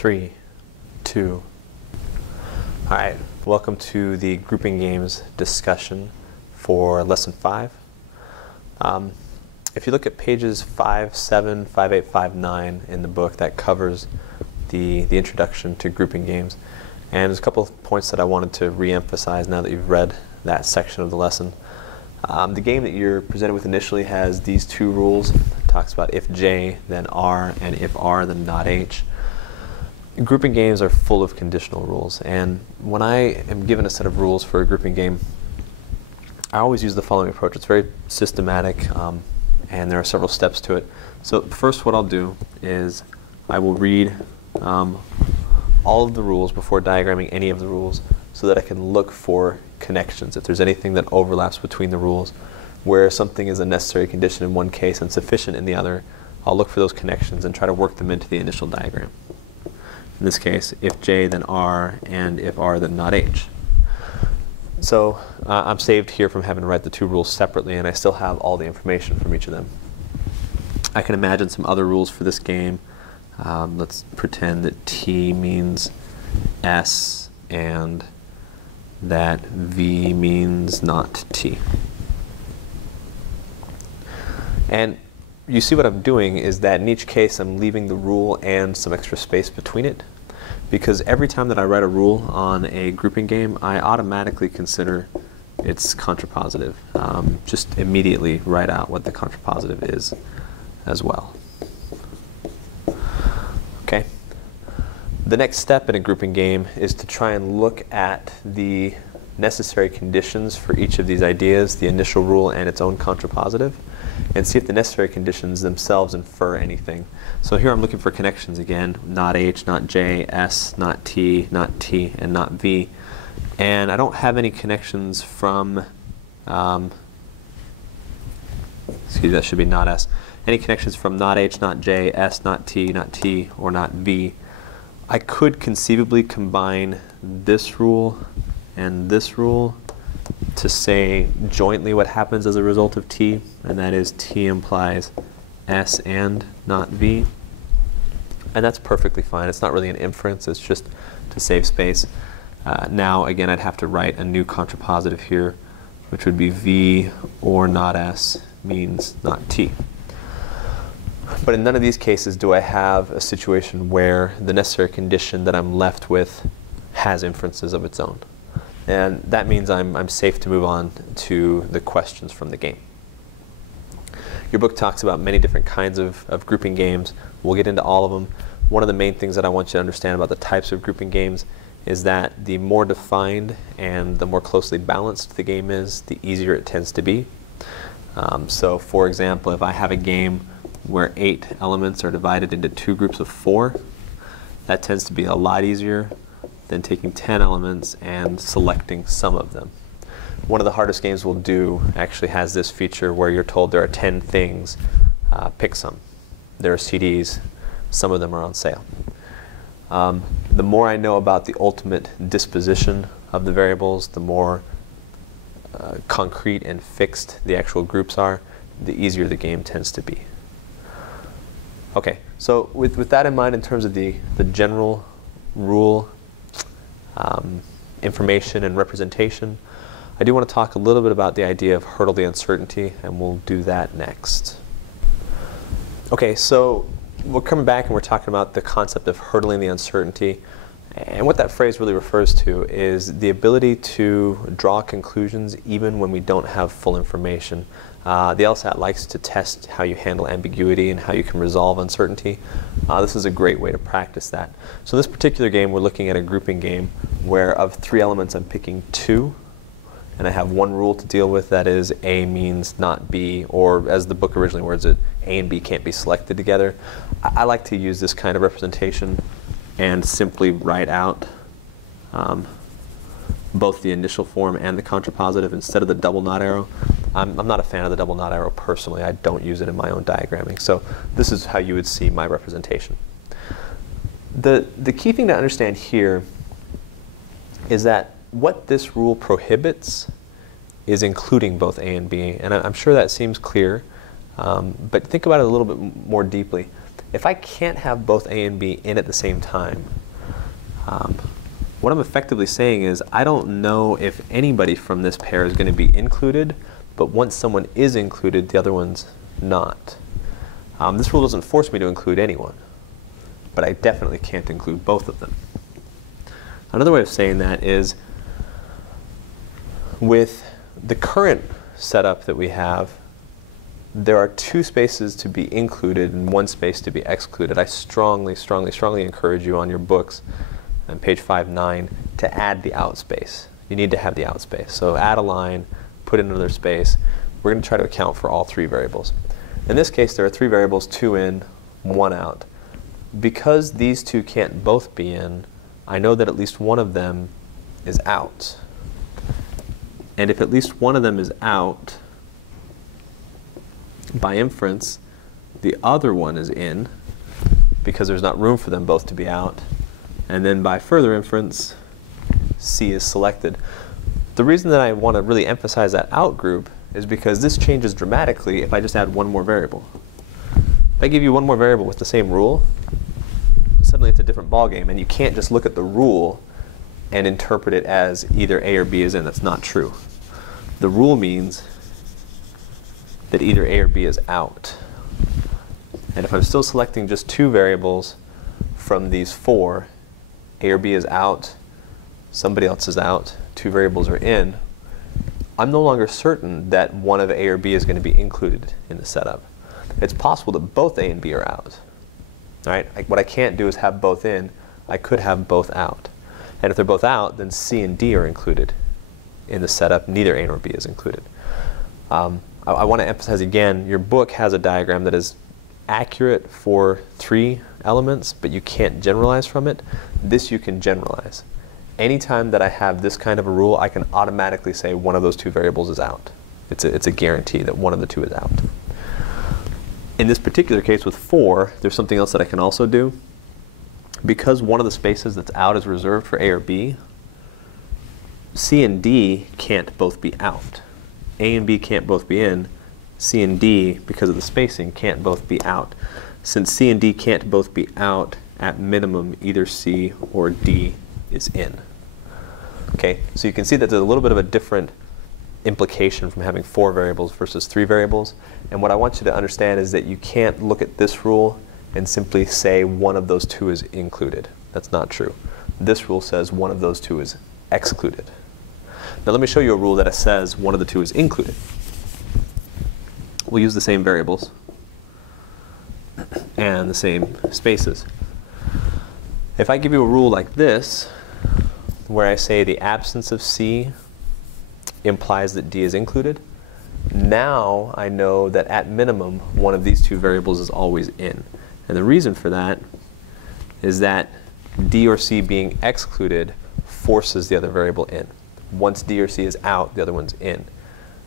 3, 2. All right, welcome to the grouping games discussion for lesson 5. If you look at pages 5, 7, 5, 8, 5, 9 in the book, that covers the introduction to grouping games. And there's a couple of points that I wanted to re-emphasize now that you've read that section of the lesson. The game that you're presented with initially has these two rules. It talks about if J, then R, and if R, then not H. Grouping games are full of conditional rules, and when I am given a set of rules for a grouping game, I always use the following approach. It's very systematic, and there are several steps to it. So first, what I'll do is I will read all of the rules before diagramming any of the rules so that I can look for connections. If there's anything that overlaps between the rules, where something is a necessary condition in one case and sufficient in the other, I'll look for those connections and try to work them into the initial diagram. In this case, if J, then R, and if R, then not H. So I'm saved here from having to write the two rules separately, and I still have all the information from each of them. I can imagine some other rules for this game. Let's pretend that T means S and that V means not T. And you see what I'm doing is that in each case I'm leaving the rule and some extra space between it, because every time that I write a rule on a grouping game, I automatically consider its contrapositive. Just immediately write out what the contrapositive is as well. Okay. The next step in a grouping game is to try and look at the necessary conditions for each of these ideas, the initial rule and its own contrapositive, and see if the necessary conditions themselves infer anything. So here I'm looking for connections again, not H, not J, S, not T, and not V. And I don't have any connections from, excuse me, that should be not S. Any connections from not H, not J, S, not T, or not V. I could conceivably combine this rule and this rule to say jointly what happens as a result of T, and that is T implies S and not V. And that's perfectly fine. It's not really an inference, it's just to save space. Now, again, I'd have to write a new contrapositive here, which would be V or not S means not T. But in none of these cases do I have a situation where the necessary condition that I'm left with has inferences of its own. And that means I'm safe to move on to the questions from the game. Your book talks about many different kinds of grouping games. We'll get into all of them. One of the main things that I want you to understand about the types of grouping games is that the more defined and the more closely balanced the game is, the easier it tends to be. So for example, if I have a game where 8 elements are divided into 2 groups of 4, that tends to be a lot easier than taking 10 elements and selecting some of them. One of the hardest games we'll do actually has this feature where you're told there are 10 things, pick some. There are CDs, some of them are on sale. The more I know about the ultimate disposition of the variables, the more concrete and fixed the actual groups are, the easier the game tends to be. Okay, so with that in mind, in terms of the general rule, information and representation, I do want to talk a little bit about the idea of hurdle the uncertainty, and we'll do that next. Okay, so we're coming back and we're talking about the concept of hurdling the uncertainty, and what that phrase really refers to is the ability to draw conclusions even when we don't have full information. The LSAT likes to test how you handle ambiguity and how you can resolve uncertainty. This is a great way to practice that. So in this particular game, we're looking at a grouping game where of 3 elements I'm picking 2, and I have one rule to deal with, that is A means not B, or as the book originally words it, A and B can't be selected together. I like to use this kind of representation and simply write out both the initial form and the contrapositive instead of the double not arrow. I'm not a fan of the double not arrow personally. I don't use it in my own diagramming. So this is how you would see my representation. The key thing to understand here is that what this rule prohibits is including both A and B. And I'm sure that seems clear, but think about it a little bit more deeply. if I can't have both A and B in at the same time, what I'm effectively saying is I don't know if anybody from this pair is going to be included, but once someone is included, the other one's not. This rule doesn't force me to include anyone, but I definitely can't include both of them. Another way of saying that is with the current setup that we have, there are two spaces to be included and one space to be excluded. I strongly, strongly, strongly encourage you on your books on page 5-9 to add the out space. You need to have the out space. So add a line, put in another space. We're going to try to account for all three variables. In this case, there are three variables, 2 in, 1 out. Because these two can't both be in, I know that at least one of them is out. And if at least one of them is out, by inference, the other one is in, because there's not room for them both to be out. And then by further inference, C is selected. The reason that I want to really emphasize that out group is because this changes dramatically if I just add one more variable. If I give you one more variable with the same rule, suddenly it's a different ballgame, and you can't just look at the rule and interpret it as either A or B is in. That's not true. The rule means that either A or B is out. And if I'm still selecting just two variables from these four, A or B is out, somebody else is out, two variables are in, I'm no longer certain that one of A or B is going to be included in the setup. It's possible that both A and B are out. All right? What I can't do is have both in. I could have both out. And if they're both out, then C and D are included in the setup. Neither A nor B is included. I want to emphasize again, your book has a diagram that is accurate for 3 elements, but you can't generalize from it. This you can generalize. Anytime that I have this kind of a rule, I can automatically say one of those two variables is out. It's a guarantee that one of the two is out. In this particular case with 4, there's something else that I can also do. Because one of the spaces that's out is reserved for A or B, C and D can't both be out. A and B can't both be in. C and D, because of the spacing, can't both be out. Since C and D can't both be out, at minimum, either C or D is in. Okay, so you can see that there's a little bit of a different implication from having 4 variables versus 3 variables. And what I want you to understand is that you can't look at this rule and simply say one of those two is included. That's not true. This rule says one of those two is excluded. Now let me show you a rule that says one of the two is included. We'll use the same variables and the same spaces. If I give you a rule like this, where I say the absence of C implies that D is included, now I know that at minimum one of these two variables is always in. And the reason for that is that D or C being excluded forces the other variable in. Once D or C is out, the other one's in.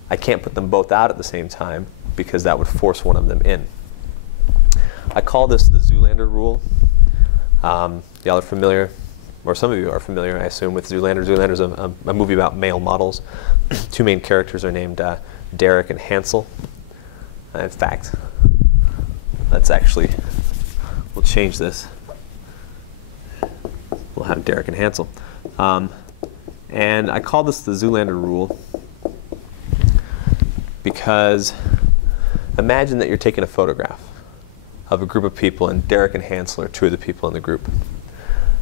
I can't put them both out at the same time because that would force one of them in. I call this the Zoolander rule. Y'all are familiar, or some of you are familiar, I assume, with Zoolander. Zoolander's a movie about male models. 2 main characters are named Derek and Hansel. In fact, let's actually, we'll change this. We'll have Derek and Hansel. And I call this the Zoolander rule because imagine that you're taking a photograph of a group of people, and Derek and Hansel are 2 of the people in the group.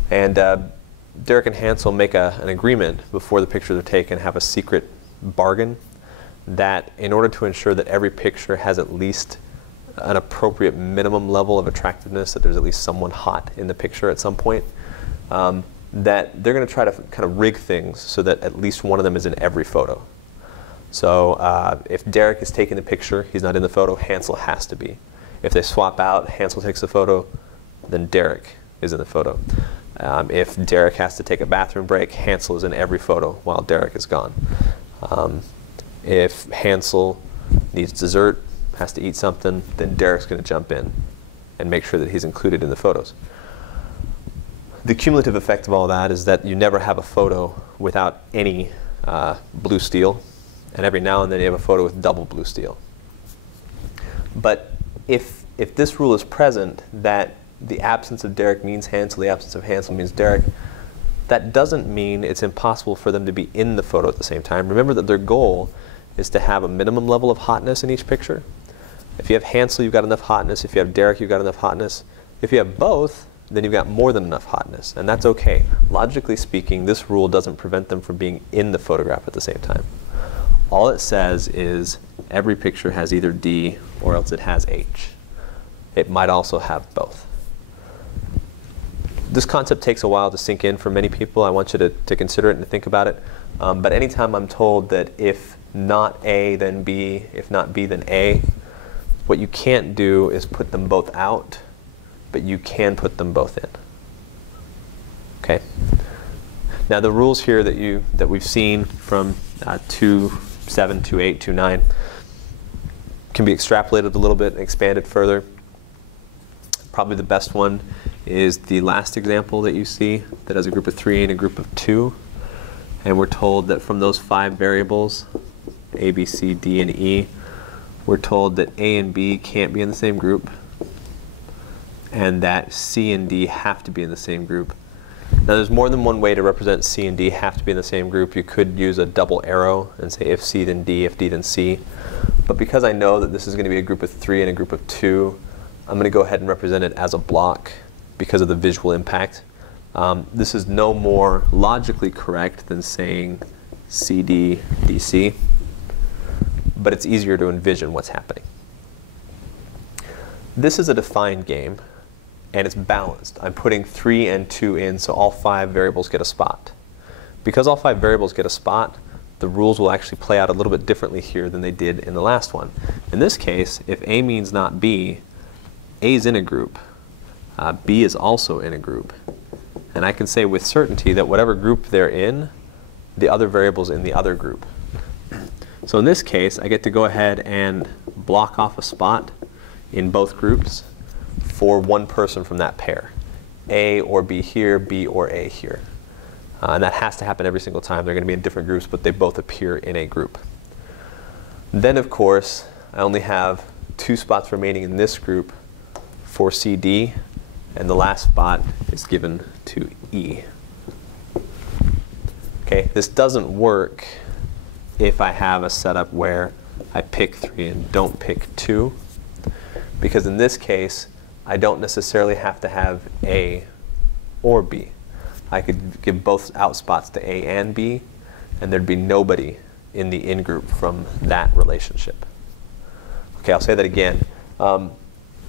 And Derek and Hansel make an agreement before the pictures are taken, have a secret bargain that in order to ensure that every picture has at least an appropriate minimum level of attractiveness, that there's at least someone hot in the picture at some point, that they're going to try to kind of rig things so that at least one of them is in every photo. So if Derek is taking the picture, he's not in the photo, Hansel has to be. If they swap out, Hansel takes the photo, then Derek is in the photo. If Derek has to take a bathroom break, Hansel is in every photo while Derek is gone. If Hansel needs dessert, has to eat something, then Derek's going to jump in and make sure that he's included in the photos. The cumulative effect of all that is that you never have a photo without any blue steel, and every now and then you have a photo with double blue steel. But if if this rule is present, that the absence of Derek means Hansel, the absence of Hansel means Derek, that doesn't mean it's impossible for them to be in the photo at the same time. Remember that their goal is to have a minimum level of hotness in each picture. If you have Hansel, you've got enough hotness. If you have Derek, you've got enough hotness. If you have both, then you've got more than enough hotness, and that's okay. Logically speaking, this rule doesn't prevent them from being in the photograph at the same time. All it says is every picture has either D or else it has H. It might also have both. This concept takes a while to sink in for many people. I want you to consider it and to think about it. But anytime I'm told that if not A, then B, if not B, then A, what you can't do is put them both out, but you can put them both in. Okay? Now the rules here that we've seen from 2.7, 2.8, 2.9 can be extrapolated a little bit and expanded further. Probably the best one is the last example that you see that has a group of 3 and a group of 2. And we're told that from those 5 variables, A, B, C, D, and E, we're told that A and B can't be in the same group, and that C and D have to be in the same group. Now there's more than one way to represent C and D have to be in the same group. You could use a double arrow and say if C then D, if D then C. But because I know that this is going to be a group of 3 and a group of 2, I'm going to go ahead and represent it as a block because of the visual impact. This is no more logically correct than saying CD, DC, but it's easier to envision what's happening. This is a defined game, and it's balanced. I'm putting 3 and 2 in, so all 5 variables get a spot. Because all 5 variables get a spot, the rules will actually play out a little bit differently here than they did in the last one. In this case, if A means not B, A is in a group. B is also in a group. And I can say with certainty that whatever group they're in, the other variable's in the other group. So in this case, I get to go ahead and block off a spot in both groups for one person from that pair. A or B here, B or A here. And that has to happen every single time. They're going to be in different groups, but they both appear in a group. Then, of course, I only have 2 spots remaining in this group for CD, and the last spot is given to E. Okay, this doesn't work if I have a setup where I pick 3 and don't pick 2, because in this case, I don't necessarily have to have A or B. I could give both out spots to A and B, and there'd be nobody in the in-group from that relationship. Okay, I'll say that again.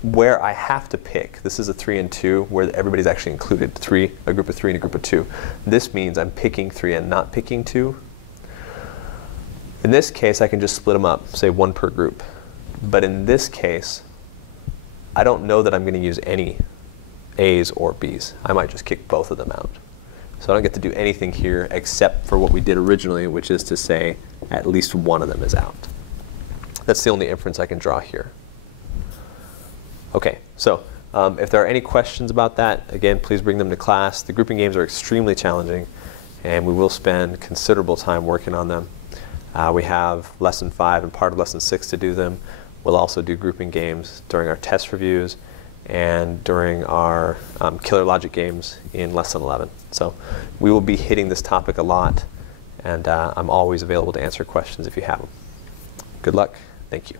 Where I have to pick, this is a 3 and 2, where everybody's actually included, a group of 3 and a group of 2. This means I'm picking 3 and not picking 2. In this case, I can just split them up, say 1 per group. But in this case, I don't know that I'm going to use any A's or B's. I might just kick both of them out. So I don't get to do anything here except for what we did originally, which is to say at least one of them is out. That's the only inference I can draw here. Okay, so if there are any questions about that, again, please bring them to class. The grouping games are extremely challenging, and we will spend considerable time working on them. We have lesson 5 and part of lesson 6 to do them. We'll also do grouping games during our test reviews and during our killer logic games in lesson 11. So we will be hitting this topic a lot, and I'm always available to answer questions if you have them. Good luck. Thank you.